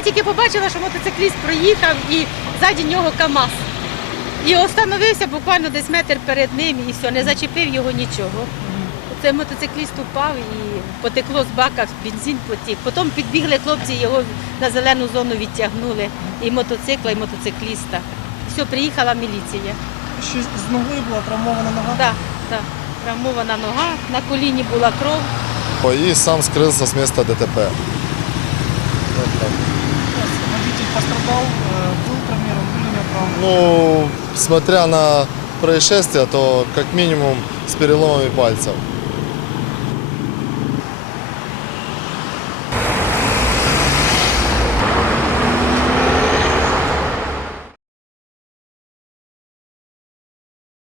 тільки побачила, що мотоцикліст проїхав і ззаді нього КАМАЗ. І остановився буквально десь метр перед ним і все, не зачепив його нічого. Цей мотоцикліст упав і потекло з бака, бензин потік. Потім підбігли хлопці, його на зелену зону відтягнули. І мотоцикла, і мотоцикліста. Все, приїхала міліція. Щось з ногою була травмована нога. Так, так. Травмована нога, на коліні була кров. И сам скрылся с места ДТП. Вот так. Водитель пострадал, э, был травмирован, были у него травмы. Ну, смотря на происшествие, то как минимум с переломами пальцев.